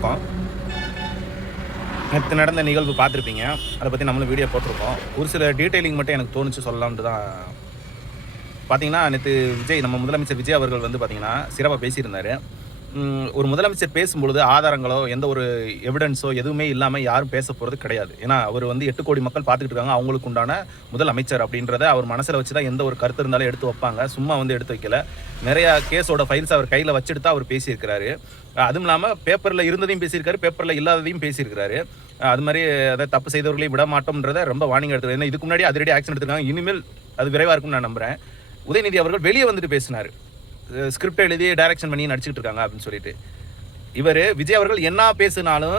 வணக்கம். நேற்று நடந்த நிகழ்வு பார்த்துருப்பீங்க. அதை பற்றி நம்மளும் வீடியோ போட்டிருக்கோம். ஒரு சில டீட்டெயிலிங் மட்டும் எனக்கு தோணுச்சு சொல்லலாம்னு தான். பார்த்தீங்கன்னா நேற்று நம்ம முதலமைச்சர் விஜய் அவர்கள் பார்த்தீங்கன்னா சிறப்பாக பேசியிருந்தார். ஒரு முதலமைச்சர் பேசும்பொழுது ஆதாரங்களோ எந்த ஒரு எவிடன்ஸோ எதுவுமே இல்லாமல் யாரும் பேச போகிறது கிடையாது. ஏன்னா அவர் 8 கோடி மக்கள் பார்த்துக்கிட்டு இருக்காங்க. அவங்களுக்கு உண்டான முதலமைச்சர் அப்படின்றத அவர் மனசில் வச்சு தான் எந்த ஒரு கருத்து இருந்தாலும் எடுத்து வைப்பாங்க. சும்மா எடுத்து வைக்கல. நிறையா கேஸோட ஃபைல்ஸ் அவர் கையில் வச்சுட்டு தான் அவர் பேசியிருக்கிறாரு. அதுவும் இல்லாமல் பேப்பரில் இருந்ததையும் பேசியிருக்காரு, பேப்பரில் இல்லாததையும் பேசியிருக்கிறாரு. அது மாதிரி அதை தப்பு செய்தவர்களையும் விட மாட்டோம்ன்றதை ரொம்ப வார்னிங் எடுத்துருக்காரு. ஏன்னா இதுக்கு முன்னாடி அதிரடி ஆக்ஷன் எடுத்துருக்காங்க. இனிமேல் அது விரைவாக இருக்கும்னு நான் நம்புகிறேன். உதயநிதி அவர்கள் வெளியே வந்துட்டு பேசினார். ஸ்கிரிப்ட் எழுதி டைரக்ஷன் பண்ணி நடிச்சுக்கிட்டு இருக்காங்க அப்படின்னு சொல்லிட்டு. இவர் விஜய் அவர்கள் என்ன பேசினாலும்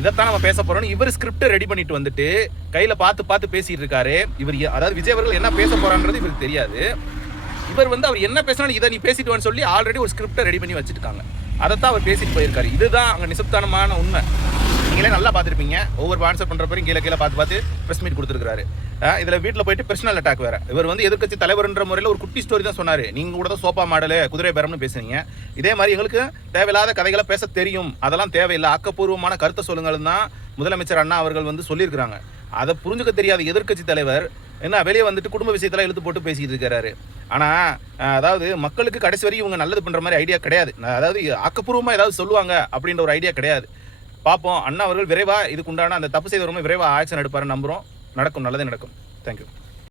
இதைத்தான் நம்ம பேச போறோம்னு இவர் ஸ்கிரிப்டை ரெடி பண்ணிட்டு வந்துட்டு கையில் பார்த்து பேசிட்டு இருக்காரு. இவர் அதாவது விஜய் அவர்கள் என்ன பேச போறான்றது இவருக்கு தெரியாது. இவர் அவர் என்ன பேசினாலும் இதை நீ பேசிட்டு வான்னு சொல்லி ஆல்ரெடி ஒரு ஸ்கிரிப்டை ரெடி பண்ணி வச்சுருக்காங்க. அதைத்தான் அவர் பேசிட்டு போயிருக்காரு. இதுதான் அங்கே நிசப்தானமான உண்மை. நீங்களே நல்லா பார்த்துருப்பீங்க. ஒவ்வொரு ஆன்சர் பண்ணுறப்பையும் கீழே பார்த்து ப்ரெஸ் மீட் கொடுத்துருக்காரு. இதில் வீட்டில் போயிட்டு பர்சனல் அட்டாக் வேறு. இவர் எதிர்க்கட்சி தலைவர்ன்ற முறையில் ஒரு குட்டி ஸ்டோரி தான் சொன்னார். நீங்கள் கூட தான் சோப்பா மாடலு குதிரை பேரம்னு பேசுனீங்க. இதே மாதிரி எங்களுக்கு தேவையில்லாத கதைகளை பேச தெரியும், அதெல்லாம் தேவையில்லை, ஆக்கப்பூர்வமான கருத்தை சொல்லுங்கள் தான் முதலமைச்சர் அண்ணா அவர்கள் சொல்லியிருக்கிறாங்க. அதை புரிஞ்சுக்க தெரியாத எதிர்க்கட்சி தலைவர் என்ன வெளியே குடும்ப விஷயத்தெல்லாம் இழுத்து போட்டு பேசிக்கிட்டு இருக்கிறாரு. ஆனால் அதாவது மக்களுக்கு கடைசி வரைக்கும் இவங்க நல்லது பண்ணுற மாதிரி ஐடியா கிடையாது. அதாவது ஆக்கப்பூர்வமாக ஏதாவது சொல்லுவாங்க அப்படின்ற ஒரு ஐடியா கிடையாது. பார்ப்போம். அண்ணா அவர்கள் விரைவாக இதுக்குண்டான அந்த தப்பு செய்தவருமே விரைவாக ஆக்ஷன் எடுப்பாருன்னு நம்புகிறோம். நடக்கும், நல்லதே நடக்கும். தேங்க்யூ.